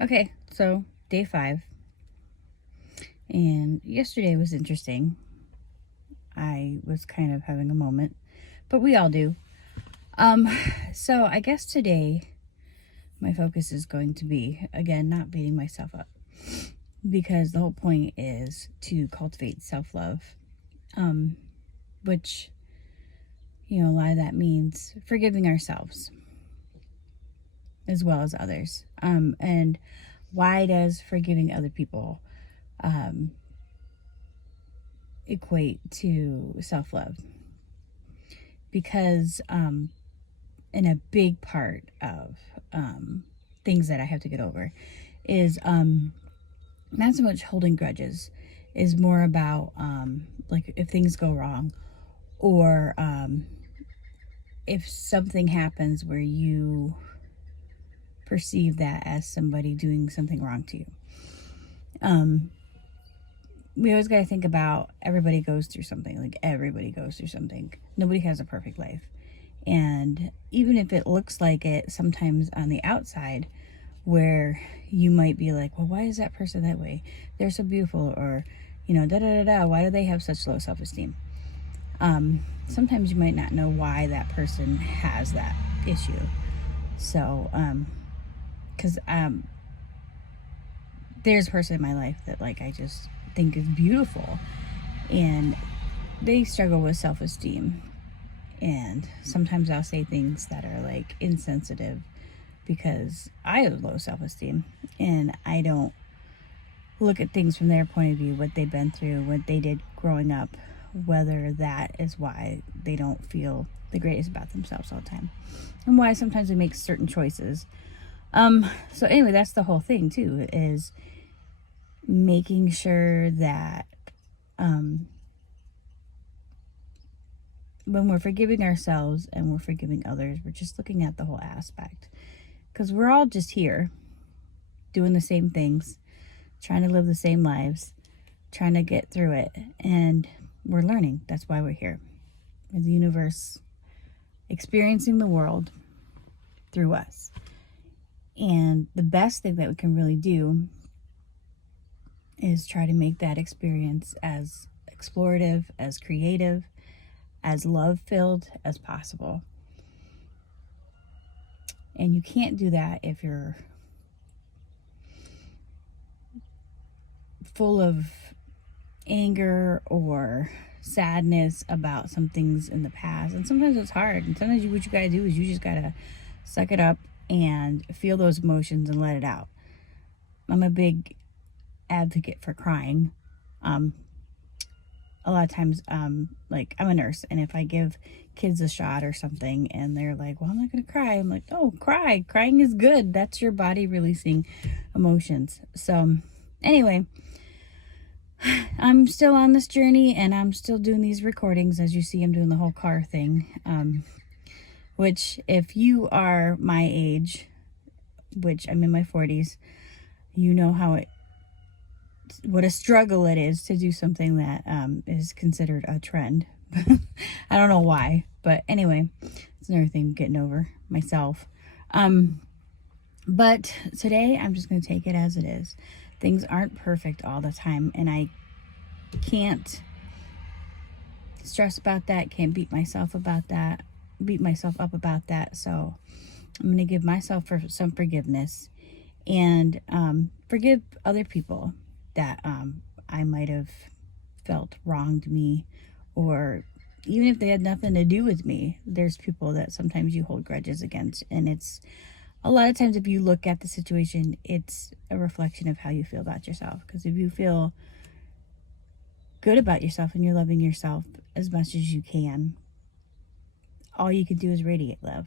Okay, so day 5, and yesterday was interesting. I was kind of having a moment, but we all do. Um, so I guess today my focus is going to be, again, not beating myself up, because the whole point is to cultivate self-love, which, a lot of that means forgiving ourselves as well as others. And why does forgiving other people equate to self-love? Because in a big part of things that I have to get over is not so much holding grudges, is more about like if things go wrong, or if something happens where you perceive that as somebody doing something wrong to you. We always got to think about everybody goes through something. Like, everybody goes through something. Nobody has a perfect life. And even if it looks like it sometimes on the outside, where you might be like, well, why is that person that way? They're so beautiful, or, why do they have such low self-esteem? Sometimes you might not know why that person has that issue. So, because there's a person in my life that, like, I just think is beautiful, and they struggle with self-esteem. And sometimes I'll say things that are like insensitive because I have low self-esteem, and I don't look at things from their point of view, what they've been through, what they did growing up, whether that is why they don't feel the greatest about themselves all the time, and why sometimes they make certain choices. So anyway, that's the whole thing too, is making sure that when we're forgiving ourselves and we're forgiving others, we're just looking at the whole aspect, because we're all just here doing the same things, trying to live the same lives, trying to get through it, and we're learning. That's why we're here, in the universe, experiencing the world through us. And the best thing that we can really do is try to make that experience as explorative, as creative, as love-filled as possible. And you can't do that if you're full of anger or sadness about some things in the past. And sometimes it's hard. And sometimes what you gotta do is you just gotta suck it up and feel those emotions and let it out. I'm a big advocate for crying. A lot of times, like, I'm a nurse, and if I give kids a shot or something and they're like, well, I'm not gonna cry, I'm like, oh, crying is good. That's your body releasing emotions. So anyway, I'm still on this journey, and I'm still doing these recordings. As you see, I'm doing the whole car thing, which, if you are my age, which I'm in my 40s, you know what a struggle it is to do something that is considered a trend. I don't know why, but anyway, it's another thing getting over myself. But today I'm just going to take it as it is. Things aren't perfect all the time, and I can't stress about that, can't beat myself up about that. So I'm going to give myself some forgiveness, and forgive other people that I might have felt wronged me, or even if they had nothing to do with me. There's people that sometimes you hold grudges against, and it's a lot of times, if you look at the situation, it's a reflection of how you feel about yourself. Because if you feel good about yourself and you're loving yourself as much as you can, all you can do is radiate love.